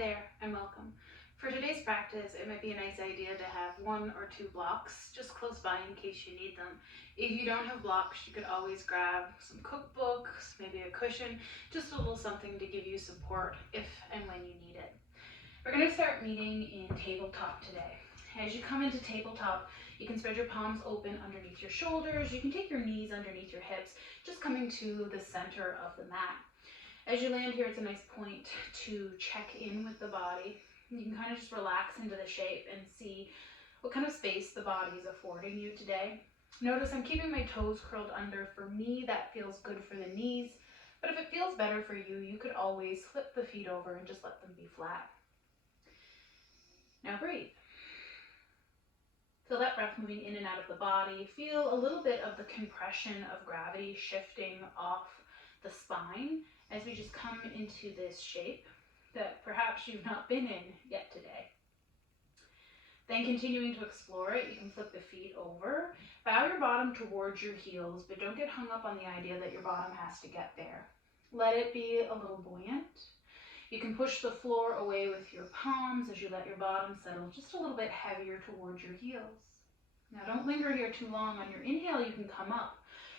there and welcome. For today's practice, it might be a nice idea to have 1 or 2 blocks just close by in case you need them. If you don't have blocks, you could always grab some cookbooks, maybe a cushion, just a little something to give you support if and when you need it. We're going to start meeting in tabletop today. As you come into tabletop, you can spread your palms open underneath your shoulders. You can take your knees underneath your hips, just coming to the center of the mat. As you land here, it's a nice point to check in with the body. You can kind of just relax into the shape and see what kind of space the body is affording you today. Notice I'm keeping my toes curled under. For me, that feels good for the knees, but if it feels better for you, you could always flip the feet over and just let them be flat. Now breathe. Feel that breath moving in and out of the body. Feel a little bit of the compression of gravity shifting off the spine as we just come into this shape that perhaps you've not been in yet today. Then continuing to explore it, you can flip the feet over, bow your bottom towards your heels, but don't get hung up on the idea that your bottom has to get there. Let it be a little buoyant. You can push the floor away with your palms as you let your bottom settle just a little bit heavier towards your heels. Now don't linger here too long. On your inhale, you can come up.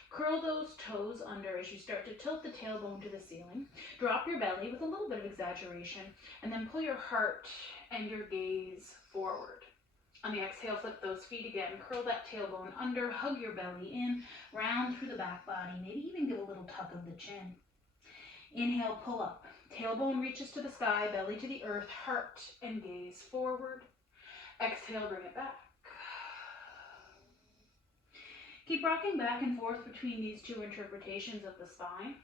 Curl those toes under as you start to tilt the tailbone to the ceiling. Drop your belly with a little bit of exaggeration, and then pull your heart and your gaze forward. On the exhale, flip those feet again. Curl that tailbone under, hug your belly in, round through the back body. Maybe even give a little tuck of the chin. Inhale, pull up. Tailbone reaches to the sky, belly to the earth, heart and gaze forward. Exhale, bring it back. Keep rocking back and forth between these two interpretations of the spine.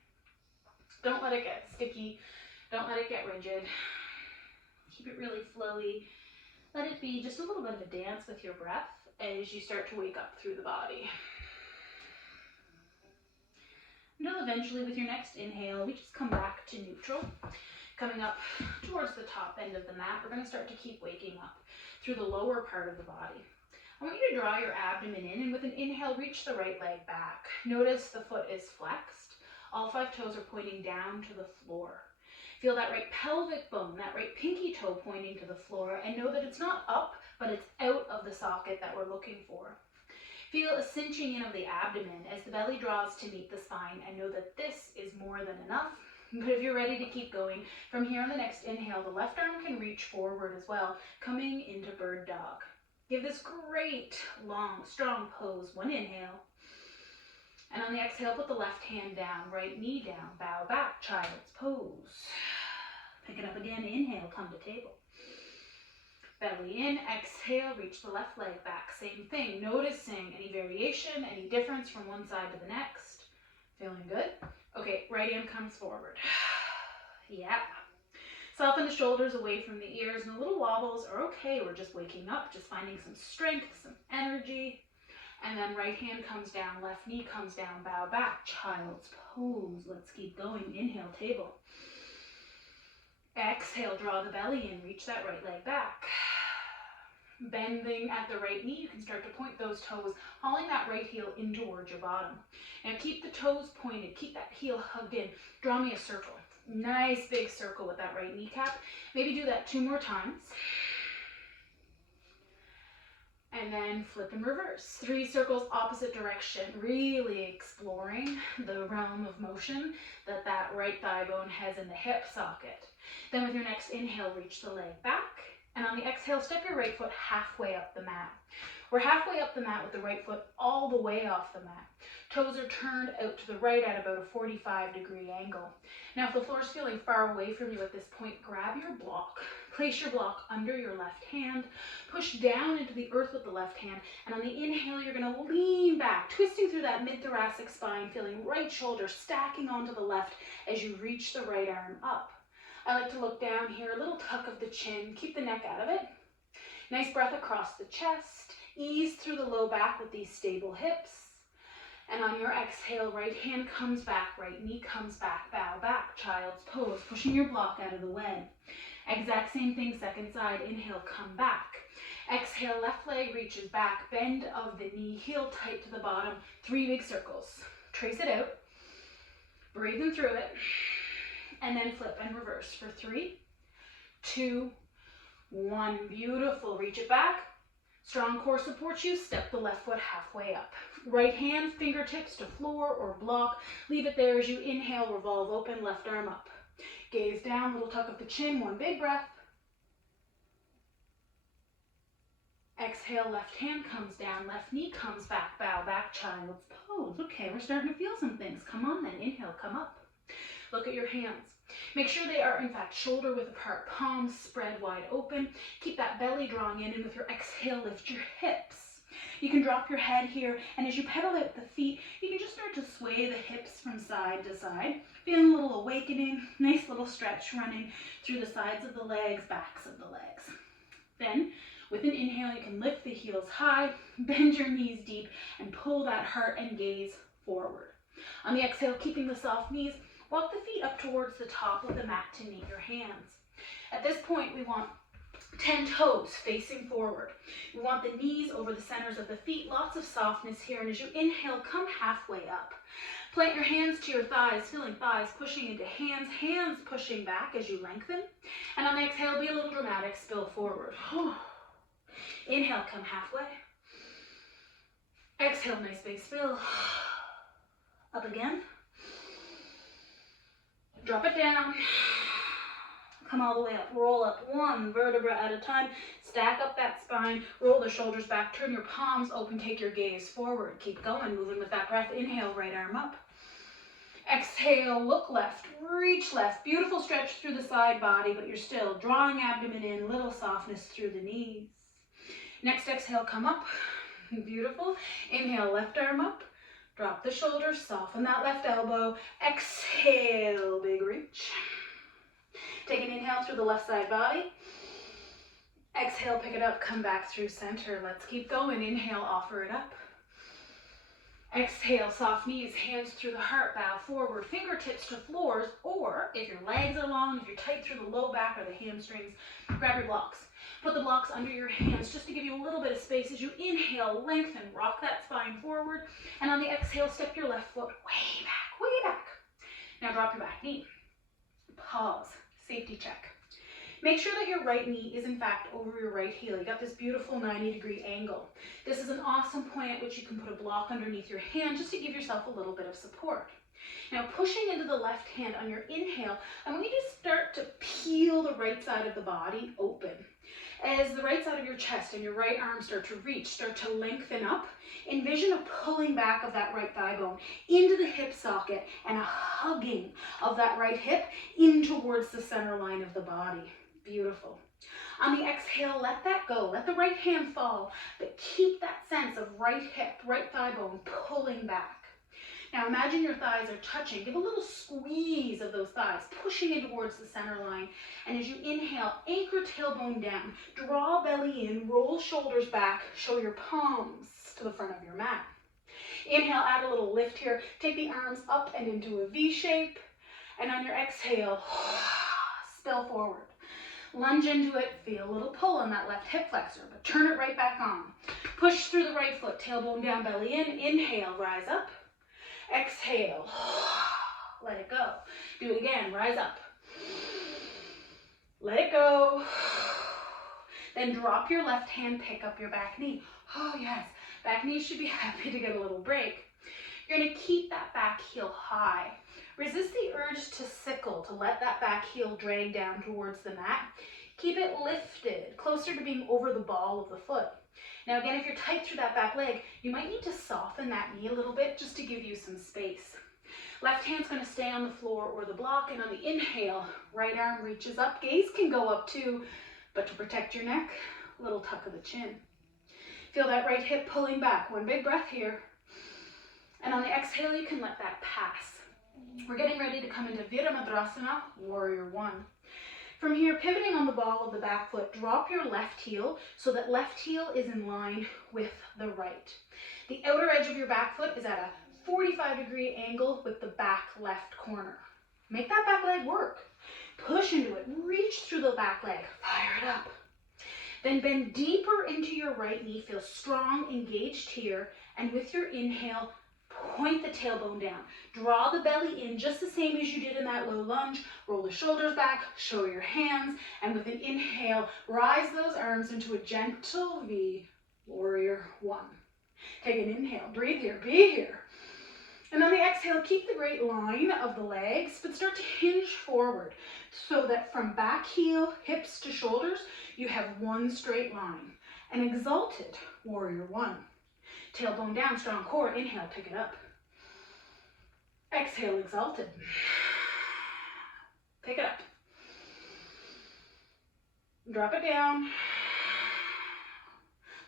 Don't let it get sticky. Don't let it get rigid. Keep it really flowy. Let it be just a little bit of a dance with your breath as you start to wake up through the body. Until eventually, with your next inhale, we just come back to neutral. Coming up towards the top end of the mat, we're going to start to keep waking up through the lower part of the body. I want you to draw your abdomen in, and with an inhale, reach the right leg back. Notice the foot is flexed. All 5 toes are pointing down to the floor. Feel that right pelvic bone, that right pinky toe pointing to the floor, and know that it's not up, but it's out of the socket that we're looking for. Feel a cinching in of the abdomen as the belly draws to meet the spine, and know that this is more than enough. But if you're ready to keep going, from here on the next inhale, the left arm can reach forward as well, coming into bird dog. Give this great, long, strong pose. 1 inhale. And on the exhale, put the left hand down, right knee down, bow back, child's pose. Pick it up again, inhale, come to table. Belly in, exhale, reach the left leg back. Same thing, noticing any variation, any difference from one side to the next. Feeling good? Okay, right hand comes forward. Yeah. Soften the shoulders away from the ears, and the little wobbles are okay. We're just waking up, just finding some strength, some energy. And then right hand comes down, left knee comes down, bow back, child's pose. Let's keep going. Inhale, table. Exhale, draw the belly in, reach that right leg back. Bending at the right knee, you can start to point those toes, hauling that right heel in towards your bottom. Now keep the toes pointed, keep that heel hugged in. Draw me a circle. Nice big circle with that right kneecap. Maybe do that 2 more times. And then flip and reverse. 3 circles opposite direction, really exploring the realm of motion that right thigh bone has in the hip socket. Then with your next inhale, reach the leg back. And on the exhale, step your right foot halfway up the mat. We're halfway up the mat with the right foot all the way off the mat. Toes are turned out to the right at about a 45-degree angle. Now, if the floor is feeling far away from you at this point, grab your block. Place your block under your left hand. Push down into the earth with the left hand. And on the inhale, you're going to lean back, twisting through that mid-thoracic spine, feeling right shoulder stacking onto the left as you reach the right arm up. I like to look down here, a little tuck of the chin. Keep the neck out of it. Nice breath across the chest. Ease through the low back with these stable hips. And on your exhale, right hand comes back, right knee comes back, bow back, child's pose, pushing your block out of the way. Exact same thing, second side, inhale, come back. Exhale, left leg reaches back, bend of the knee, heel tight to the bottom, 3 big circles. Trace it out, breathe them through it, and then flip and reverse for 3, 2, 1. Beautiful. Reach it back. Strong core supports you. Step the left foot halfway up. Right hand, fingertips to floor or block. Leave it there as you inhale, revolve open, left arm up. Gaze down, little tuck of the chin, 1 big breath. Exhale, left hand comes down, left knee comes back, bow back, child's pose. Okay, we're starting to feel some things. Come on then, inhale, come up. Look at your hands. Make sure they are, in fact, shoulder width apart, palms spread wide open. Keep that belly drawing in, and with your exhale, lift your hips. You can drop your head here, and as you pedal out the feet, you can just start to sway the hips from side to side. Feeling a little awakening, nice little stretch running through the sides of the legs, backs of the legs. Then, with an inhale, you can lift the heels high, bend your knees deep, and pull that heart and gaze forward. On the exhale, keeping the soft knees, walk the feet up towards the top of the mat to meet your hands. At this point, we want 10 toes facing forward. We want the knees over the centers of the feet, lots of softness here, and as you inhale, come halfway up. Plant your hands to your thighs, feeling thighs pushing into hands, hands pushing back as you lengthen. And on the exhale, be a little dramatic, spill forward. Inhale, come halfway. Exhale, nice big spill. Up again. Drop it down. Come all the way up. Roll up 1 vertebra at a time. Stack up that spine. Roll the shoulders back. Turn your palms open. Take your gaze forward. Keep going, moving with that breath. Inhale, right arm up. Exhale, look left. Reach left. Beautiful stretch through the side body, but you're still drawing abdomen in. Little softness through the knees. Next exhale, come up. Beautiful. Inhale, left arm up. Drop the shoulders, soften that left elbow. Exhale, big reach. Take an inhale through the left side body. Exhale, pick it up, come back through center. Let's keep going. Inhale, offer it up. Exhale, soft knees, hands through the heart, bow forward, fingertips to floors, or if your legs are long, if you're tight through the low back or the hamstrings, grab your blocks. Put the blocks under your hands just to give you a little bit of space. As you inhale, lengthen, rock that spine forward, and on the exhale, step your left foot way back, way back. Now drop your back knee. Pause, safety check. Make sure that your right knee is in fact over your right heel. You got this beautiful 90-degree angle. This is an awesome point at which you can put a block underneath your hand just to give yourself a little bit of support. Now pushing into the left hand on your inhale, I want you to start to peel the right side of the body open. As the right side of your chest and your right arm start to reach, start to lengthen up, envision a pulling back of that right thigh bone into the hip socket and a hugging of that right hip in towards the center line of the body. Beautiful. On the exhale, let that go. Let the right hand fall, but keep that sense of right hip, right thigh bone pulling back. Now imagine your thighs are touching. Give a little squeeze of those thighs, pushing in towards the center line. And as you inhale, anchor tailbone down. Draw belly in, roll shoulders back, show your palms to the front of your mat. Inhale, add a little lift here. Take the arms up and into a V shape. And on your exhale, spill forward. Lunge into it, feel a little pull on that left hip flexor, but turn it right back on. Push through the right foot, tailbone down, belly in. Inhale, rise up. Exhale, let it go. Do it again, rise up. Let it go. Then drop your left hand, pick up your back knee. Oh yes, back knee should be happy to get a little break. You're gonna keep that back heel high. Resist the urge to sickle, to let that back heel drag down towards the mat. Keep it lifted, closer to being over the ball of the foot. Now again, if you're tight through that back leg, you might need to soften that knee a little bit just to give you some space. Left hand's going to stay on the floor or the block, and on the inhale, right arm reaches up. Gaze can go up too, but to protect your neck, a little tuck of the chin. Feel that right hip pulling back. One big breath here. And on the exhale, you can let that pass. We're getting ready to come into Virabhadrasana, Warrior One. From here, pivoting on the ball of the back foot, drop your left heel so that left heel is in line with the right. The outer edge of your back foot is at a 45-degree angle with the back left corner. Make that back leg work. Push into it, reach through the back leg, fire it up. Then bend deeper into your right knee, feel strong, engaged here, and with your inhale, Point the tailbone down. Draw the belly in just the same as you did in that low lunge. Roll the shoulders back, show your hands, and with an inhale, rise those arms into a gentle V, warrior one. Take an inhale, breathe here, be here. And on the exhale, keep the great line of the legs, but start to hinge forward so that from back heel, hips to shoulders, you have one straight line. An exalted warrior one. Tailbone down, strong core. Inhale, pick it up. Exhale, exalted. Pick it up. Drop it down.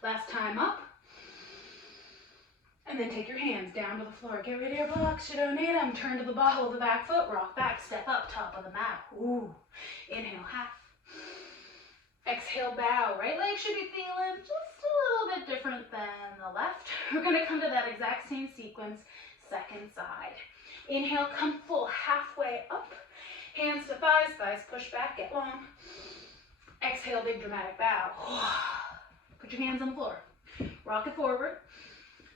Last time up. And then take your hands down to the floor. Get rid of your blocks, you don't need them. Turn to the ball of the back foot, rock back, step up, top of the mat. Ooh. Inhale, half. Exhale, bow. Right leg should be feeling just a little bit different than the left. We're gonna come to that exact same sequence, second side. Inhale, come full halfway up. Hands to thighs, thighs push back, get long. Exhale, big dramatic bow. Put your hands on the floor. Rock it forward.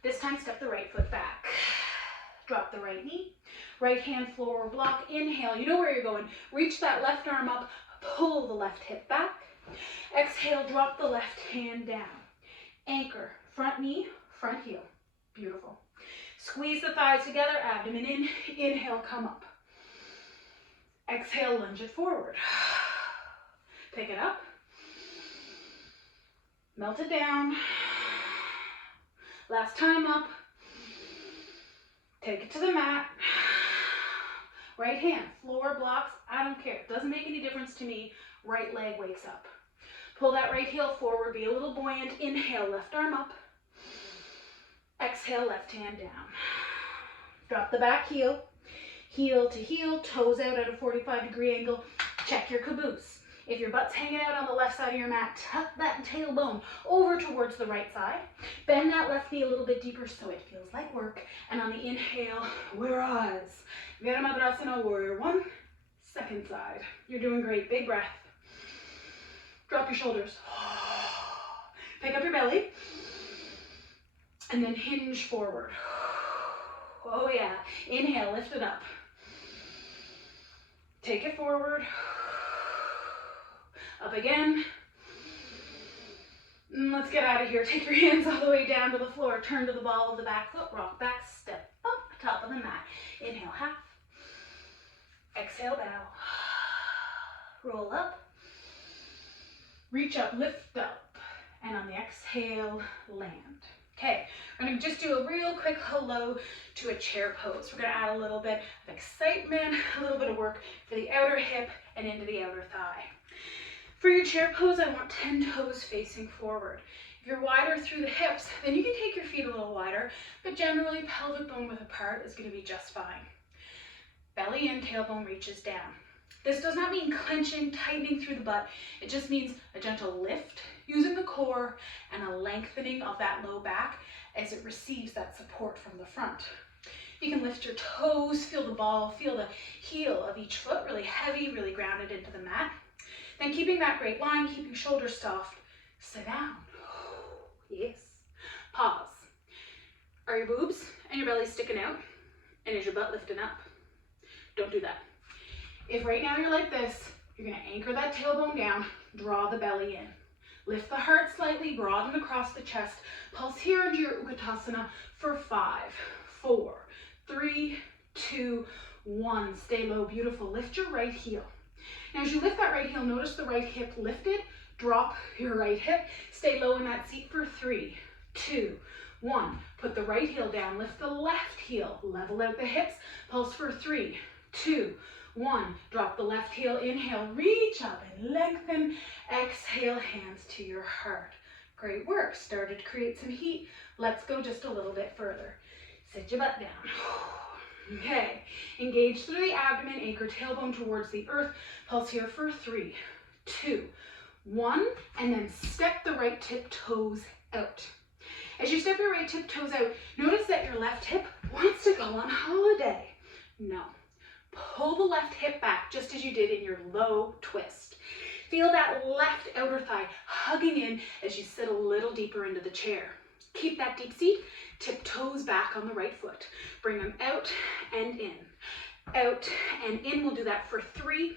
This time, step the right foot back. Drop the right knee. Right hand floor block. Inhale, you know where you're going. Reach that left arm up. Pull the left hip back. Exhale, drop the left hand down. Anchor, front knee, front heel. Beautiful. Squeeze the thighs together, abdomen in. Inhale, come up. Exhale, lunge it forward. Pick it up. Melt it down. Last time up. Take it to the mat. Right hand, floor blocks, I don't care. It doesn't make any difference to me. Right leg wakes up. Pull that right heel forward, be a little buoyant. Inhale, left arm up. Exhale, left hand down. Drop the back heel. Heel to heel, toes out at a 45-degree angle. Check your caboose. If your butt's hanging out on the left side of your mat, tuck that tailbone over towards the right side. Bend that left knee a little bit deeper so it feels like work. And on the inhale, we rise. Virabhadrasana, warrior one. Second side. You're doing great. Big breath. Drop your shoulders. Pick up your belly. And then hinge forward. Oh yeah. Inhale, lift it up. Take it forward. Up again. Let's get out of here. Take your hands all the way down to the floor. Turn to the ball of the back foot. Rock back, step up, top of the mat. Inhale, half. Exhale, bow. Roll up. Reach up, lift up. And on the exhale, land. Okay, we're going to just do a real quick hello to a chair pose. We're going to add a little bit of excitement, a little bit of work for the outer hip and into the outer thigh. For your chair pose, I want 10 toes facing forward. If you're wider through the hips, then you can take your feet a little wider, but generally pelvic bone width apart is going to be just fine. Belly in, tailbone reaches down. This does not mean clenching, tightening through the butt. It just means a gentle lift using the core and a lengthening of that low back as it receives that support from the front. You can lift your toes, feel the ball, feel the heel of each foot, really heavy, really grounded into the mat. Then keeping that great line, keeping shoulders soft, sit down. Yes. Pause. Are your boobs and your belly sticking out? And is your butt lifting up? Don't do that. If right now you're like this, you're going to anchor that tailbone down, draw the belly in. Lift the heart slightly, broaden across the chest. Pulse here into your Utkatasana for 5, 4, 3, 2, 1. Stay low, beautiful. Lift your right heel. Now as you lift that right heel, notice the right hip lifted. Drop your right hip. Stay low in that seat for 3, 2, 1. Put the right heel down. Lift the left heel. Level out the hips. Pulse for 3, 2, 1. Drop the left heel. Inhale. Reach up and lengthen. Exhale. Hands to your heart. Great work. Started to create some heat. Let's go just a little bit further. Sit your butt down. Okay, engage through the abdomen, anchor tailbone towards the earth. Pulse here for 3, 2, 1, and then step the right tip toes out. As you step your right tip toes out, notice that your left hip wants to go on holiday. No, pull the left hip back just as you did in your low twist. Feel that left outer thigh hugging in as you sit a little deeper into the chair. Keep that deep seat, tip toes back on the right foot. Bring them out and in. Out and in. We'll do that for 3.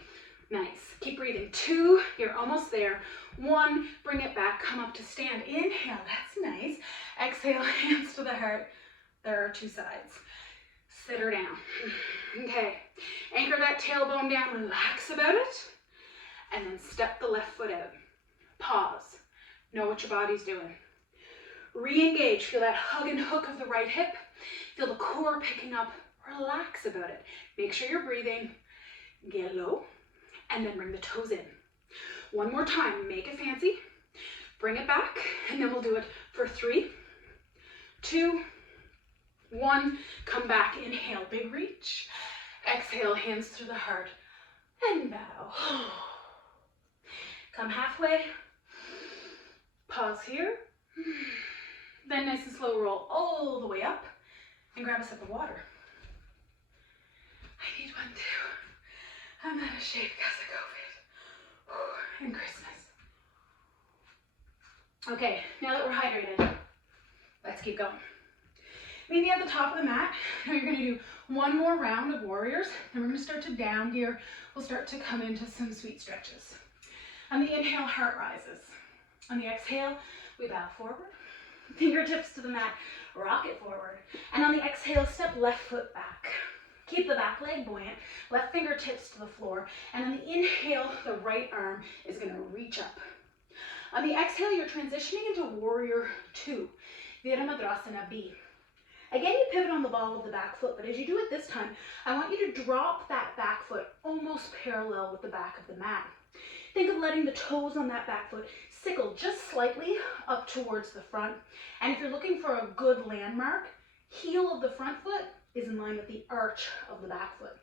Nice. Keep breathing. 2, you're almost there. 1, bring it back, come up to stand. Inhale, that's nice. Exhale, hands to the heart. There are 2 sides. Sit her down. Okay, anchor that tailbone down, relax about it, and then step the left foot out. Pause. Know what your body's doing. Re-engage. Feel that hug and hook of the right hip. Feel the core picking up. Relax about it. Make sure you're breathing. Get low. And then bring the toes in. One more time. Make it fancy. Bring it back. And then we'll do it for 3, 2, 1. Come back. Inhale. Big reach. Exhale. Hands through the heart. And bow. Come halfway. Pause here. Then nice and slow roll all the way up and grab a sip of water. I need one too. I'm out of shape because of COVID and Christmas. Okay, now that we're hydrated, let's keep going. Meet me at the top of the mat. Now you're going to do one more round of warriors, and we're going to start to down gear. We'll start to come into some sweet stretches. On the inhale, heart rises. On the exhale, we bow forward. Fingertips to the mat, rock it forward. And on the exhale, step left foot back. Keep the back leg buoyant, left fingertips to the floor. And on the inhale, the right arm is going to reach up. On the exhale, you're transitioning into warrior 2, Virabhadrasana B. Again, you pivot on the ball of the back foot, but as you do it this time, I want you to drop that back foot almost parallel with the back of the mat. Think of letting the toes on that back foot sickle just slightly up towards the front. And if you're looking for a good landmark, heel of the front foot is in line with the arch of the back foot.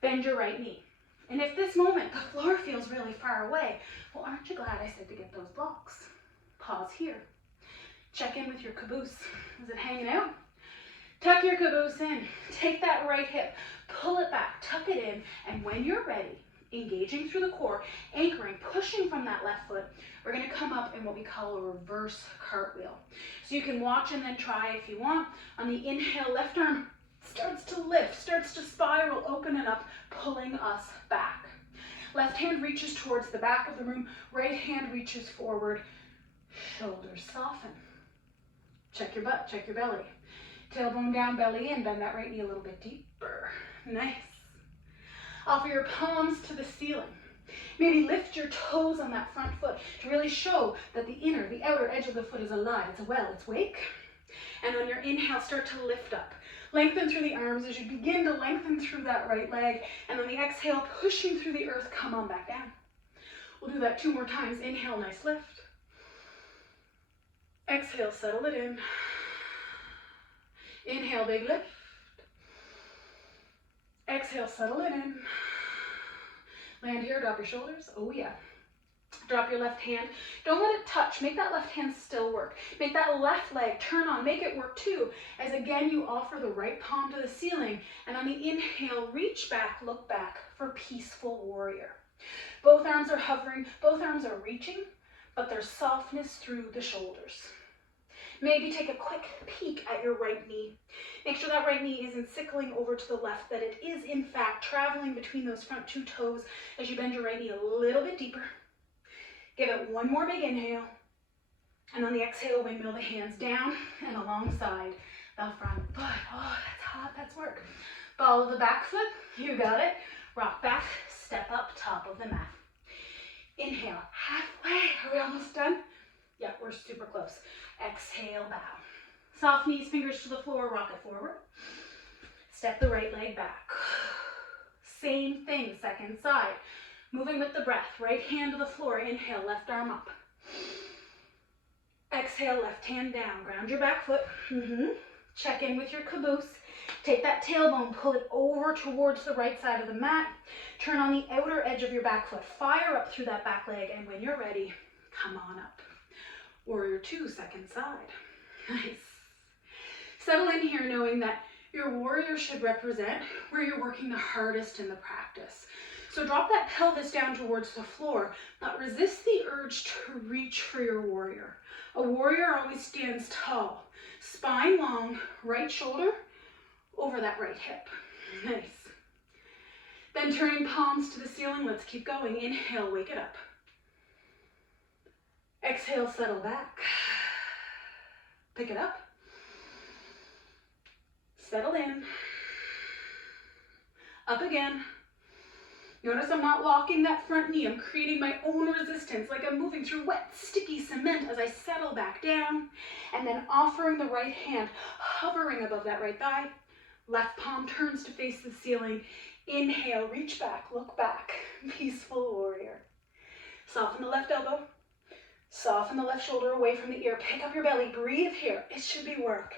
Bend your right knee. And if this moment the floor feels really far away, well, aren't you glad I said to get those blocks? Pause here. Check in with your caboose. Is it hanging out? Tuck your caboose in. Take that right hip, pull it back, tuck it in, and when you're ready, engaging through the core, anchoring, pushing from that left foot, we're going to come up in what we call a reverse cartwheel. So you can watch and then try if you want. On the inhale, left arm starts to lift, starts to spiral, open it up, pulling us back. Left hand reaches towards the back of the room, right hand reaches forward, shoulders soften. Check your butt, check your belly. Tailbone down, belly in, bend that right knee a little bit deeper. Nice. Offer your palms to the ceiling. Maybe lift your toes on that front foot to really show that the outer edge of the foot is alive. It's well, it's wake. And on your inhale, start to lift up. Lengthen through the arms as you begin to lengthen through that right leg. And on the exhale, pushing through the earth, come on back down. We'll do that 2 more times. Inhale, nice lift. Exhale, settle it in. Inhale, big lift. Exhale, settle it in. Land here, drop your shoulders. Oh yeah. Drop your left hand. Don't let it touch. Make that left hand still work. Make that left leg turn on. Make it work too. As again, you offer the right palm to the ceiling. And on the inhale, reach back, look back for peaceful warrior. Both arms are hovering. Both arms are reaching, but there's softness through the shoulders. Maybe take a quick peek at your right knee. Make sure that right knee isn't sickling over to the left, that it is in fact traveling between those front 2 toes as you bend your right knee a little bit deeper. Give it 1 more big inhale. And on the exhale, windmill the hands down and alongside the front foot. Oh, that's hot, that's work. Ball of the back foot, you got it. Rock back, step up, top of the mat. Inhale, halfway. Are we almost done? Yeah, we're super close. Exhale, bow. Soft knees, fingers to the floor, rock it forward. Step the right leg back. Same thing, second side. Moving with the breath, right hand to the floor, inhale, left arm up. Exhale, left hand down, ground your back foot. Check in with your caboose. Take that tailbone, pull it over towards the right side of the mat. Turn on the outer edge of your back foot. Fire up through that back leg, and when you're ready, come on up. Warrior 2, second side. Nice. Settle in here knowing that Your warrior should represent where you're working the hardest in the practice. So drop that pelvis down towards the floor, but resist the urge to reach for your warrior. A warrior always stands tall, spine long, right shoulder over that right hip. Nice. Then turning palms to the ceiling, let's keep going. Inhale, wake it up. Exhale, settle back. Pick it up. Settle in. Up again. Notice I'm not locking that front knee. I'm creating my own resistance, like I'm moving through wet, sticky cement as I settle back down, and then offering the right hand, hovering above that right thigh. Left palm turns to face the ceiling. Inhale, reach back, look back. Peaceful warrior. Soften the left elbow. Soften the left shoulder away from the ear. Pick up your belly. Breathe here. It should be work.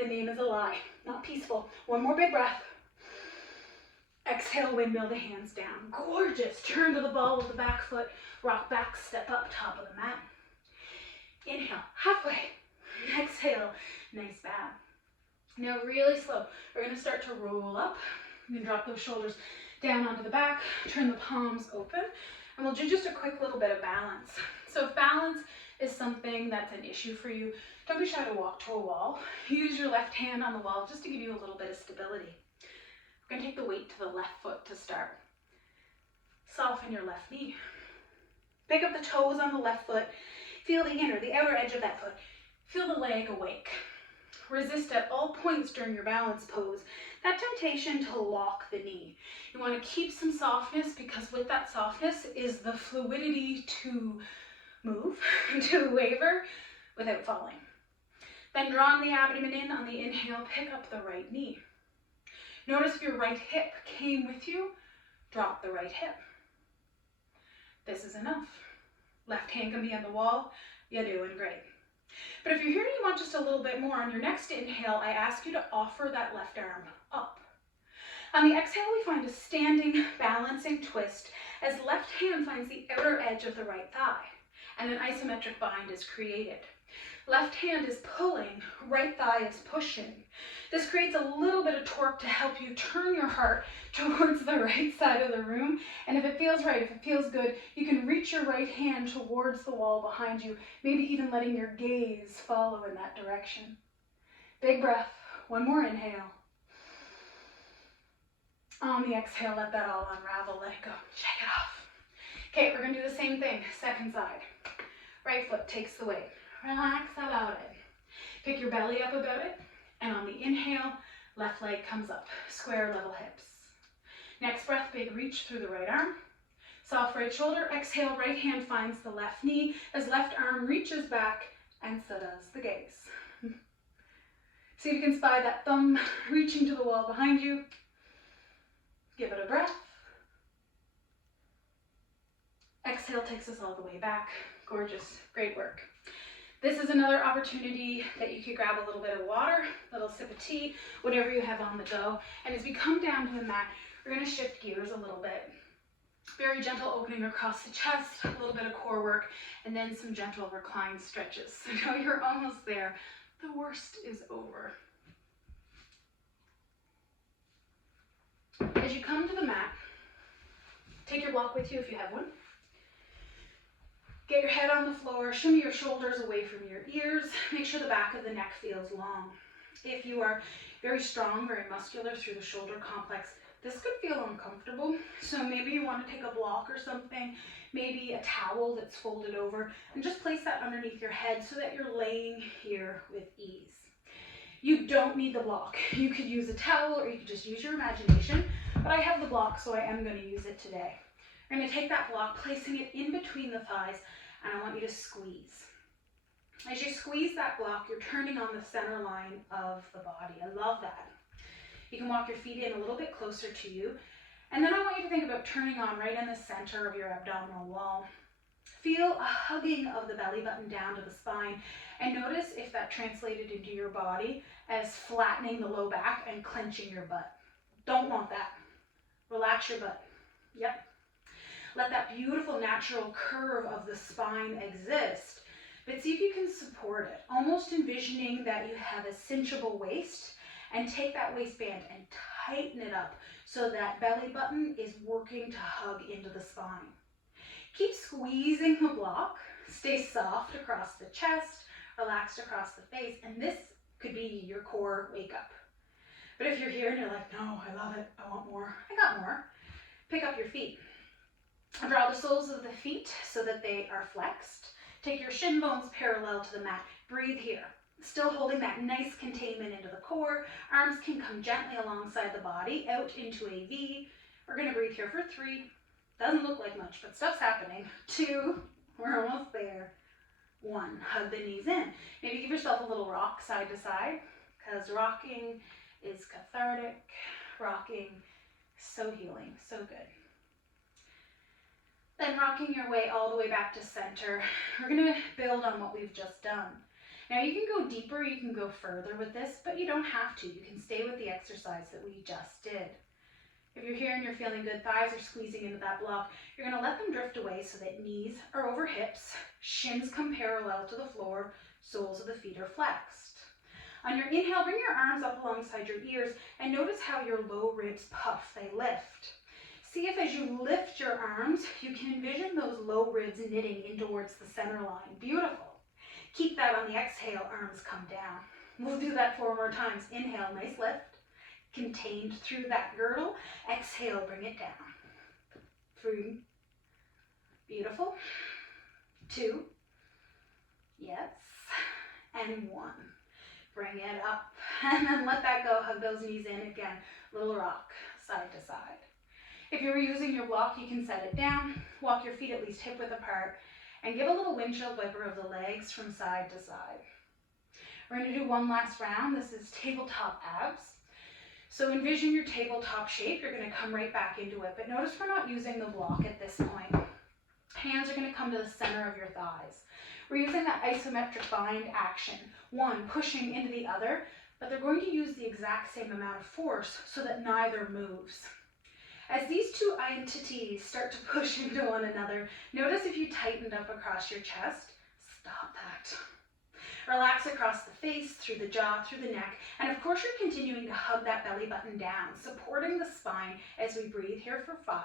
The name is a lie, not peaceful. One more big breath. Exhale, windmill the hands down. Gorgeous. Turn to the ball of the back foot. Rock back, step up, top of the mat. Inhale, halfway. Exhale, nice bow. Now really slow. We're going to start to roll up. You can drop those shoulders down onto the back. Turn the palms open. And we'll do just a quick little bit of balance. So if balance is something that's an issue for you, don't be shy to walk to a wall. Use your left hand on the wall just to give you a little bit of stability. We're going to take the weight to the left foot to start. Soften your left knee. Pick up the toes on the left foot. Feel the inner, the outer edge of that foot. Feel the leg awake. Resist at all points during your balance pose that temptation to lock the knee. You want to keep some softness because with that softness is the fluidity to move, to waver without falling. Then drawing the abdomen in on the inhale, pick up the right knee. Notice if your right hip came with you, drop the right hip. This is enough. Left hand can be on the wall. You're doing great. But if you're here and you want just a little bit more, on your next inhale, I ask you to offer that left arm up. On the exhale, we find a standing, balancing twist as left hand finds the outer edge of the right thigh, and an isometric bind is created. Left hand is pulling, right thigh is pushing. This creates a little bit of torque to help you turn your heart towards the right side of the room. And if it feels right, if it feels good, you can reach your right hand towards the wall behind you, maybe even letting your gaze follow in that direction. Big breath. One more inhale. On the exhale, let that all unravel. Let it go. Shake it off. Okay, we're going to do the same thing. Second side. Right foot takes the weight. Relax about it. Pick your belly up about it. And on the inhale, left leg comes up. Square level hips. Next breath, big reach through the right arm. Soft right shoulder. Exhale, right hand finds the left knee as left arm reaches back, and so does the gaze. See if you can spy that thumb reaching to the wall behind you. Give it a breath. Exhale takes us all the way back. Gorgeous. Great work. This is another opportunity that you could grab a little bit of water, a little sip of tea, whatever you have on the go. And as we come down to the mat, we're going to shift gears a little bit. Very gentle opening across the chest, a little bit of core work, and then some gentle reclined stretches. So now you're almost there. The worst is over. As you come to the mat, take your block with you if you have one. Get your head on the floor, shimmy your shoulders away from your ears. Make sure the back of the neck feels long. If you are very strong, very muscular through the shoulder complex, this could feel uncomfortable. So maybe you want to take a block or something, maybe a towel that's folded over, and just place that underneath your head so that you're laying here with ease. You don't need the block. You could use a towel or you could just use your imagination, but I have the block, so I am going to use it today. I'm going to take that block, placing it in between the thighs, and I want you to squeeze. As you squeeze that block, you're turning on the center line of the body. I love that. You can walk your feet in a little bit closer to you, and then I want you to think about turning on right in the center of your abdominal wall. Feel a hugging of the belly button down to the spine, and notice if that translated into your body as flattening the low back and clenching your butt. Don't want that. Relax your butt. Yep. Let that beautiful natural curve of the spine exist, but see if you can support it, almost envisioning that you have a cinchable waist and take that waistband and tighten it up so that belly button is working to hug into the spine. Keep squeezing the block. Stay soft across the chest, relaxed across the face, and this could be your core wake up. But if you're here and you're like, no, I love it, I want more, I got more, pick up your feet. Draw the soles of the feet so that they are flexed. Take your shin bones parallel to the mat. Breathe here. Still holding that nice containment into the core. Arms can come gently alongside the body, out into a V. We're going to breathe here for 3. Doesn't look like much, but stuff's happening. 2, we're almost there. 1, hug the knees in. Maybe give yourself a little rock side to side, because rocking is cathartic. Rocking, so healing, so good. Then rocking your way all the way back to center. We're going to build on what we've just done. Now you can go deeper, you can go further with this, but you don't have to. You can stay with the exercise that we just did. If you're here and you're feeling good, thighs are squeezing into that block, you're going to let them drift away so that knees are over hips, shins come parallel to the floor, soles of the feet are flexed. On your inhale, bring your arms up alongside your ears and notice how your low ribs puff, they lift. See if as you lift your arms, you can envision those low ribs knitting in towards the center line. Beautiful. Keep that on the exhale, arms come down. We'll do that 4 more times. Inhale, nice lift. Contained through that girdle. Exhale, bring it down. 3. Beautiful. 2. Yes. And 1. Bring it up. And then let that go. Hug those knees in again. Little rock, side to side. If you were using your block, you can set it down. Walk your feet at least hip width apart. And give a little windshield wiper of the legs from side to side. We're going to do one last round. This is tabletop abs. So envision your tabletop shape. You're going to come right back into it. But notice we're not using the block at this point. Hands are going to come to the center of your thighs. We're using that isometric bind action. One pushing into the other, but they're going to use the exact same amount of force so that neither moves. As these two entities start to push into one another, notice if you tightened up across your chest, stop that. Relax across the face, through the jaw, through the neck, and of course you're continuing to hug that belly button down, supporting the spine as we breathe here for 5,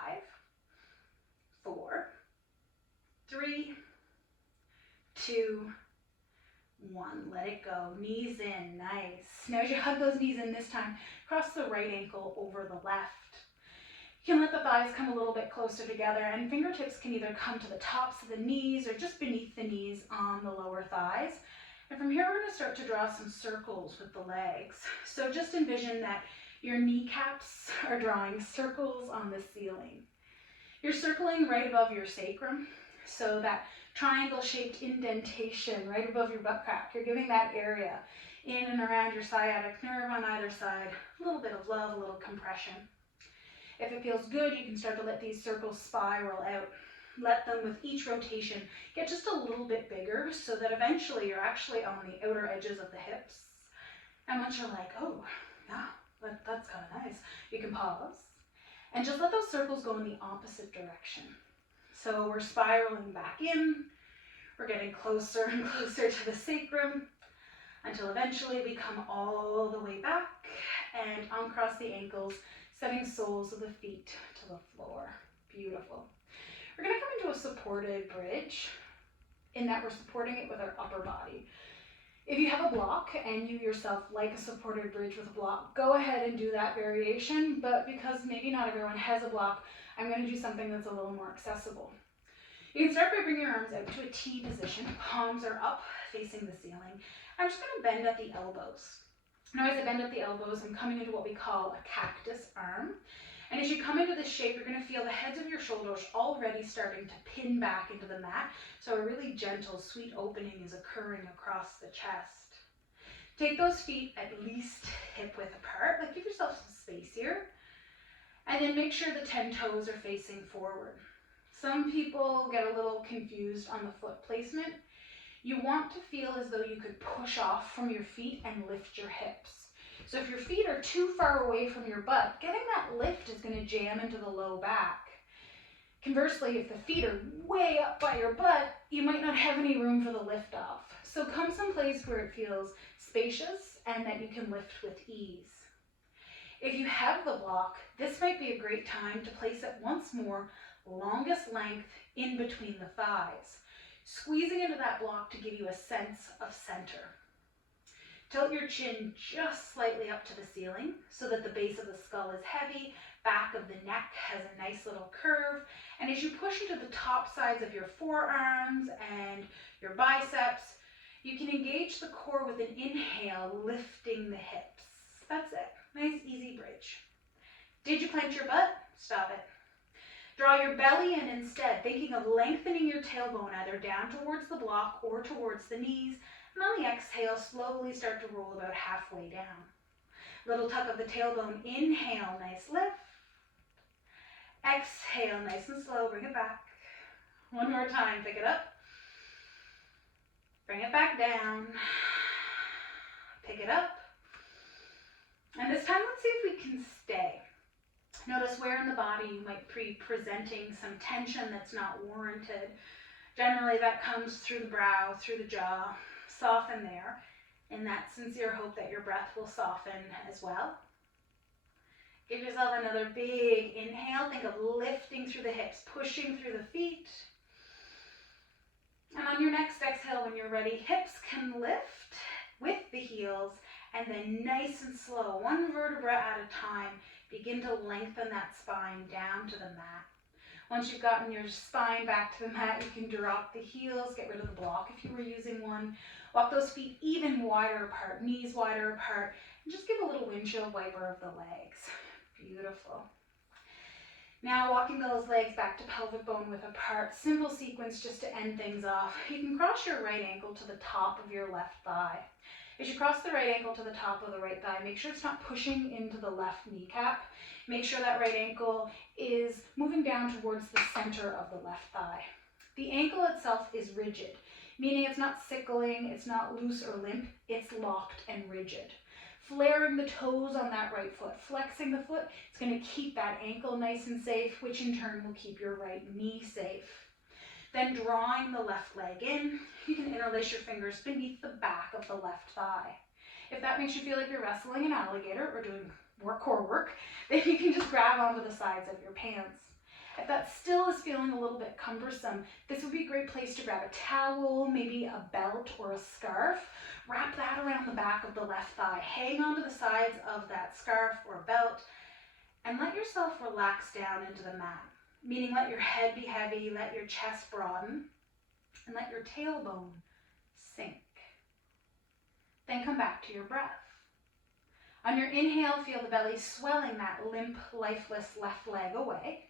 4, 3, 2, 1. Let it go. Knees in. Nice. Now as you hug those knees in this time, cross the right ankle over the left. You can let the thighs come a little bit closer together, and fingertips can either come to the tops of the knees or just beneath the knees on the lower thighs. And from here, we're going to start to draw some circles with the legs. So just envision that your kneecaps are drawing circles on the ceiling. You're circling right above your sacrum, so that triangle-shaped indentation right above your butt crack. You're giving that area in and around your sciatic nerve on either side. A little bit of love, a little compression. If it feels good, you can start to let these circles spiral out. Let them, with each rotation, get just a little bit bigger so that eventually you're actually on the outer edges of the hips. And once you're like, oh, yeah, that's kind of nice, you can pause and just let those circles go in the opposite direction. So we're spiraling back in. We're getting closer and closer to the sacrum until eventually we come all the way back and uncross the ankles, setting soles of the feet to the floor. Beautiful. We're going to come into a supported bridge in that we're supporting it with our upper body. If you have a block and you yourself like a supported bridge with a block, go ahead and do that variation, but because maybe not everyone has a block, I'm going to do something that's a little more accessible. You can start by bringing your arms out to a T position. Palms are up facing the ceiling. I'm just going to bend at the elbows. Now as I bend at the elbows, I'm coming into what we call a cactus arm. And as you come into this shape, you're going to feel the heads of your shoulders already starting to pin back into the mat. So a really gentle, sweet opening is occurring across the chest. Take those feet at least hip width apart. Like give yourself some space here. And then make sure the 10 toes are facing forward. Some people get a little confused on the foot placement. You want to feel as though you could push off from your feet and lift your hips. So if your feet are too far away from your butt, getting that lift is going to jam into the low back. Conversely, if the feet are way up by your butt, you might not have any room for the lift off. So come someplace where it feels spacious and that you can lift with ease. If you have the block, this might be a great time to place it once more, longest length in between the thighs, squeezing into that block to give you a sense of center. Tilt your chin just slightly up to the ceiling so that the base of the skull is heavy, back of the neck has a nice little curve, and as you push into the top sides of your forearms and your biceps, you can engage the core with an inhale, lifting the hips. That's it. Nice, easy bridge. Did you clench your butt? Stop it. Draw your belly in instead, thinking of lengthening your tailbone either down towards the block or towards the knees. And on the exhale, slowly start to roll about halfway down. Little tuck of the tailbone. Inhale, nice lift. Exhale, nice and slow. Bring it back. One more time. Pick it up. Bring it back down. Pick it up. And this time, let's see if we can stay. Notice where in the body you might be presenting some tension that's not warranted. Generally, that comes through the brow, through the jaw. Soften there, in that sincere hope that your breath will soften as well. Give yourself another big inhale. Think of lifting through the hips, pushing through the feet. And on your next exhale, when you're ready, hips can lift with the heels, and then nice and slow, one vertebra at a time, begin to lengthen that spine down to the mat. Once you've gotten your spine back to the mat, you can drop the heels, get rid of the block if you were using one. Walk those feet even wider apart, knees wider apart, and just give a little windshield wiper of the legs. Beautiful. Now walking those legs back to pelvic bone width apart, simple sequence just to end things off. You can cross your right ankle to the top of your left thigh. As you cross the right ankle to the top of the right thigh, make sure it's not pushing into the left kneecap. Make sure that right ankle is moving down towards the center of the left thigh. The ankle itself is rigid, meaning it's not sickling, it's not loose or limp, it's locked and rigid. Flaring the toes on that right foot, flexing the foot, it's going to keep that ankle nice and safe, which in turn will keep your right knee safe. Then drawing the left leg in, you can interlace your fingers beneath the back of the left thigh. If that makes you feel like you're wrestling an alligator or doing core work, then you can just grab onto the sides of your pants. If that still is feeling a little bit cumbersome, this would be a great place to grab a towel, maybe a belt or a scarf. Wrap that around the back of the left thigh. Hang onto the sides of that scarf or belt and let yourself relax down into the mat. Meaning let your head be heavy, let your chest broaden, and let your tailbone sink. Then come back to your breath. On your inhale, feel the belly swelling that limp, lifeless left leg away.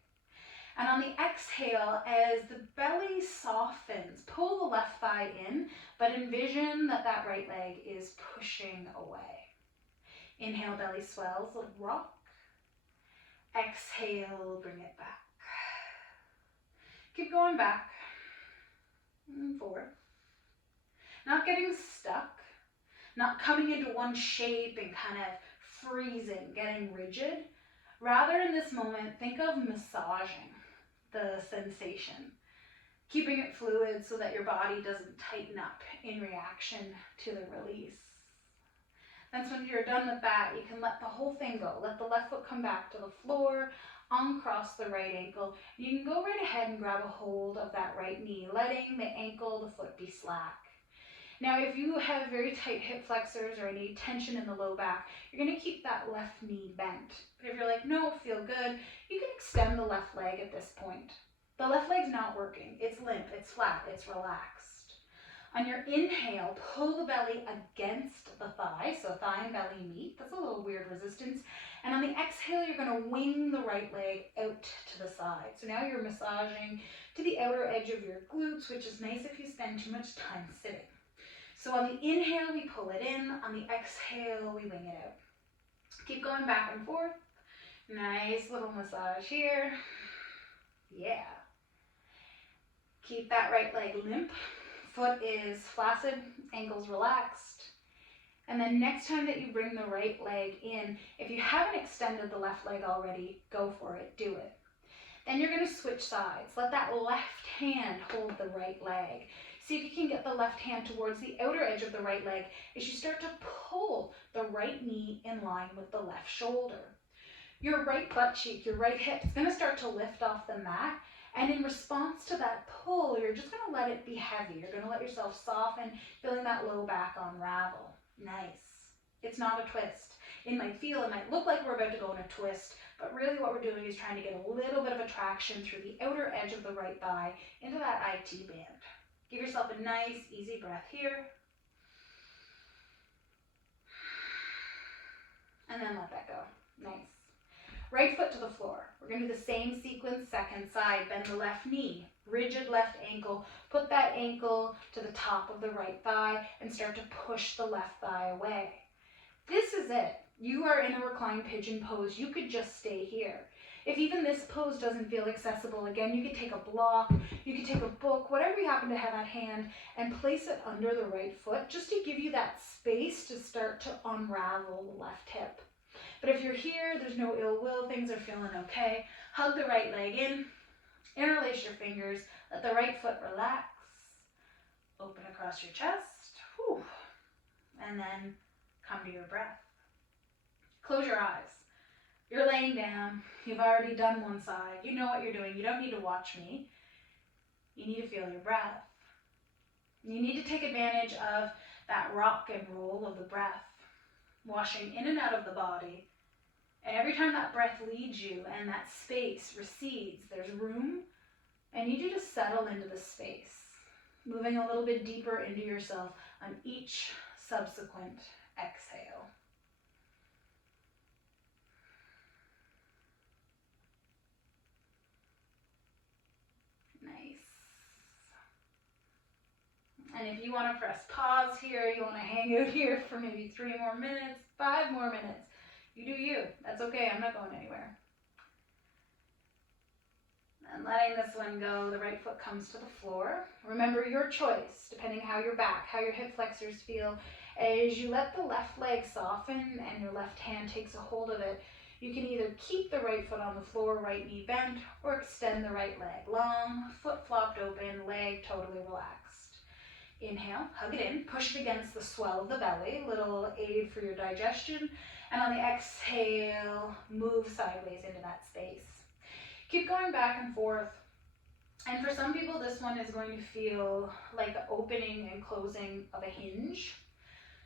And on the exhale, as the belly softens, pull the left thigh in, but envision that that right leg is pushing away. Inhale, belly swells, little rock. Exhale, bring it back. Keep going back and forth. Not getting stuck, not coming into one shape and kind of freezing, getting rigid. Rather, in this moment, think of massaging the sensation, keeping it fluid so that your body doesn't tighten up in reaction to the release. Then when you're done with that, you can let the whole thing go. Let the left foot come back to the floor, uncross the right ankle. You can go right ahead and grab a hold of that right knee, letting the ankle, the foot be slack. Now, if you have very tight hip flexors or any tension in the low back, you're going to keep that left knee bent. But if you're like, no, feel good, you can extend the left leg at this point. The left leg's not working. It's limp, it's flat, it's relaxed. On your inhale, pull the belly against the thigh, so thigh and belly meet. That's a little weird resistance. And on the exhale, you're going to wing the right leg out to the side. So now you're massaging to the outer edge of your glutes, which is nice if you spend too much time sitting. So on the inhale, we pull it in. On the exhale, we wing it out. Keep going back and forth. Nice little massage here. Yeah. Keep that right leg limp. Foot is flaccid, ankles relaxed. And then next time that you bring the right leg in, if you haven't extended the left leg already, go for it, do it. Then you're going to switch sides. Let that left hand hold the right leg. See if you can get the left hand towards the outer edge of the right leg as you start to pull the right knee in line with the left shoulder. Your right butt cheek, your right hip is going to start to lift off the mat. And in response to that pull, you're just going to let it be heavy. You're going to let yourself soften, feeling that low back unravel. Nice. It's not a twist. It might look like we're about to go in a twist, but really what we're doing is trying to get a little bit of a traction through the outer edge of the right thigh into that IT band. Give yourself a nice, easy breath here. And then let that go. Nice. Right foot to the floor. We're going to do the same sequence, second side. Bend the left knee, rigid left ankle. Put that ankle to the top of the right thigh and start to push the left thigh away. This is it. You are in a reclined pigeon pose. You could just stay here. If even this pose doesn't feel accessible, again, you could take a block, you could take a book, whatever you happen to have at hand, and place it under the right foot just to give you that space to start to unravel the left hip. But if you're here, there's no ill will, things are feeling okay. Hug the right leg in, interlace your fingers, let the right foot relax, open across your chest, whew, and then come to your breath. Close your eyes. You're laying down, you've already done one side, you know what you're doing, you don't need to watch me. You need to feel your breath. You need to take advantage of that rock and roll of the breath, washing in and out of the body. And every time that breath leads you and that space recedes, there's room. I need you to settle into the space, moving a little bit deeper into yourself on each subsequent exhale. Nice. And if you want to press pause here, you want to hang out here for maybe 3 more minutes, 5 more minutes, you do you. That's okay, I'm not going anywhere. And letting this one go, the right foot comes to the floor. Remember your choice, depending how your back, how your hip flexors feel. As you let the left leg soften and your left hand takes a hold of it, you can either keep the right foot on the floor, right knee bent, or extend the right leg long, foot flopped open, leg totally relaxed. Inhale, hug it in, push it against the swell of the belly, little aid for your digestion. And on the exhale, move sideways into that space. Keep going back and forth. And for some people, this one is going to feel like the opening and closing of a hinge,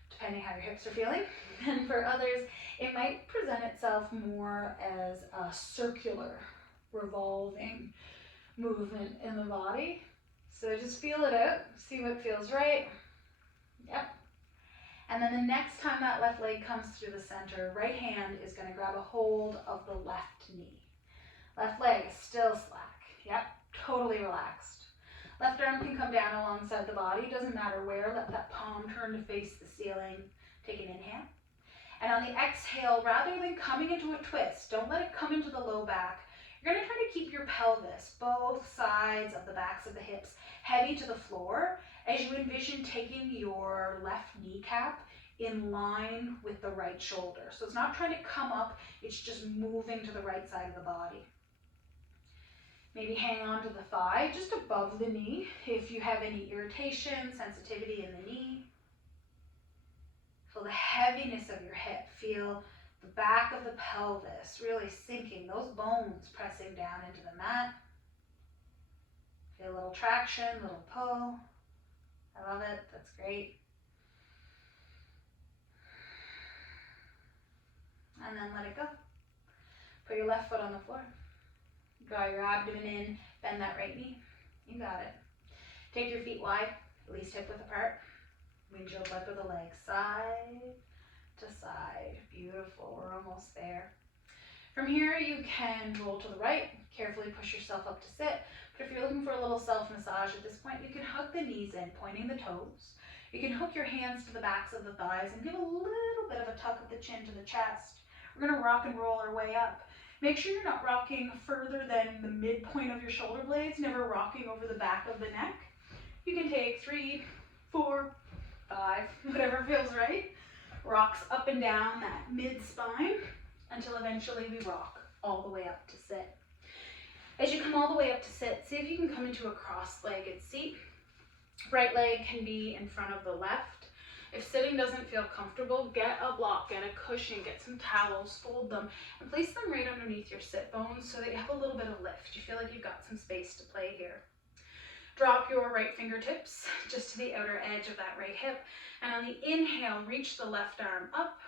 depending how your hips are feeling. And for others, it might present itself more as a circular, revolving movement in the body. So just feel it out, see what feels right. Yep. And then the next time that left leg comes through the center, right hand is going to grab a hold of the left knee. Left leg is still slack. Yep, totally relaxed. Left arm can come down alongside the body, doesn't matter where. Let that palm turn to face the ceiling. Take an inhale. And on the exhale, rather than coming into a twist, don't let it come into the low back. You're going to try to keep your pelvis, both sides of the backs of the hips, heavy to the floor as you envision taking your left kneecap in line with the right shoulder. So it's not trying to come up, it's just moving to the right side of the body. Maybe hang on to the thigh just above the knee if you have any irritation, sensitivity in the knee. Feel the heaviness of your hip. Feel the back of the pelvis really sinking, those bones pressing down into the mat. Feel a little traction, a little pull. I love it, that's great. And then let it go. Put your left foot on the floor. Draw your abdomen in, bend that right knee. You got it. Take your feet wide, at least hip width apart. Windshield wiper the legs side to side. Beautiful, we're almost there. From here, you can roll to the right, carefully push yourself up to sit. But if you're looking for a little self-massage at this point, you can hug the knees in, pointing the toes. You can hook your hands to the backs of the thighs and give a little bit of a tuck of the chin to the chest. We're gonna rock and roll our way up. Make sure you're not rocking further than the midpoint of your shoulder blades, never rocking over the back of the neck. You can take 3, 4, 5, whatever feels right. Rocks up and down that mid-spine until eventually we rock all the way up to sit. As you come all the way up to sit. See if you can come into a cross-legged seat. Right leg can be in front of the left. If sitting doesn't feel comfortable, get a block, get a cushion, get some towels, fold them, and place them right underneath your sit bones so that you have a little bit of lift. You feel like you've got some space to play here. Drop your right fingertips just to the outer edge of that right hip. And on the inhale, reach the left arm up.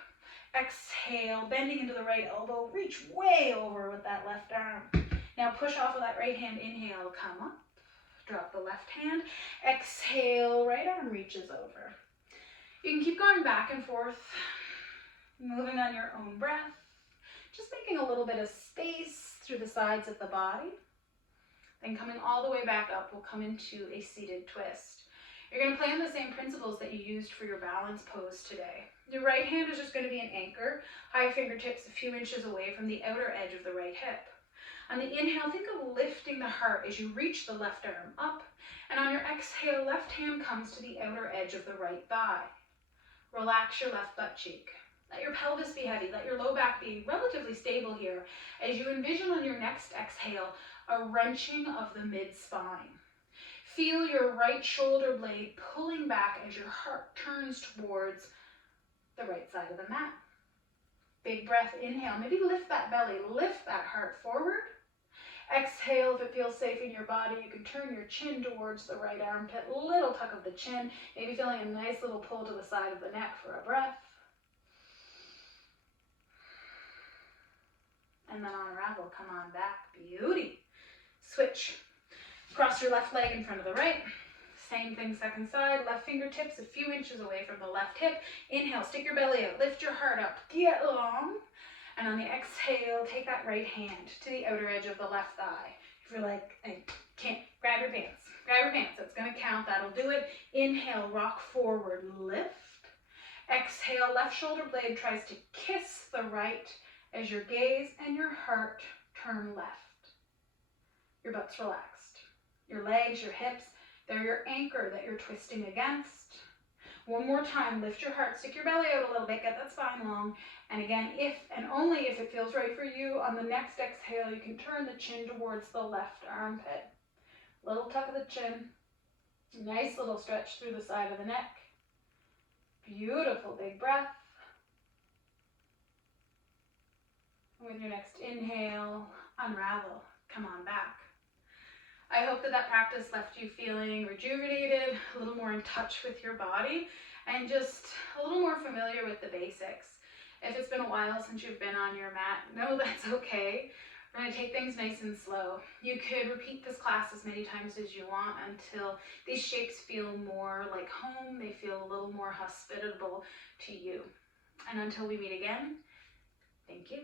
Exhale, bending into the right elbow, reach way over with that left arm. Now push off of that right hand, inhale, come up. Drop the left hand. Exhale, right arm reaches over. You can keep going back and forth, moving on your own breath, just making a little bit of space through the sides of the body. Then coming all the way back up, we'll come into a seated twist. You're going to play on the same principles that you used for your balance pose today. Your right hand is just going to be an anchor, high fingertips a few inches away from the outer edge of the right hip. On the inhale, think of lifting the heart as you reach the left arm up, and on your exhale, left hand comes to the outer edge of the right thigh. Relax your left butt cheek. Let your pelvis be heavy. Let your low back be relatively stable here as you envision on your next exhale a wrenching of the mid-spine. Feel your right shoulder blade pulling back as your heart turns towards the right side of the mat. Big breath, inhale. Maybe lift that belly, lift that heart forward. Exhale, if it feels safe in your body, you can turn your chin towards the right armpit, little tuck of the chin, maybe feeling a nice little pull to the side of the neck for a breath. And then unravel, come on back, beauty. Switch, cross your left leg in front of the right. Same thing, second side, left fingertips a few inches away from the left hip. Inhale, stick your belly out, lift your heart up, get long. And on the exhale, take that right hand to the outer edge of the left thigh. If you're like, I can't, grab your pants. Grab your pants, that's gonna count, that'll do it. Inhale, rock forward, lift. Exhale, left shoulder blade tries to kiss the right as your gaze and your heart turn left. Your butt's relaxed. Your legs, your hips, they're your anchor that you're twisting against. One more time, lift your heart, stick your belly out a little bit, get that spine long. And again, if and only if it feels right for you, on the next exhale, you can turn the chin towards the left armpit. Little tuck of the chin, nice little stretch through the side of the neck. Beautiful big breath. With your next inhale, unravel, come on back. I hope that that practice left you feeling rejuvenated, a little more in touch with your body, and just a little more familiar with the basics. If it's been a while since you've been on your mat, no, that's okay. We're going to take things nice and slow. You could repeat this class as many times as you want until these shapes feel more like home, they feel a little more hospitable to you. And until we meet again, thank you.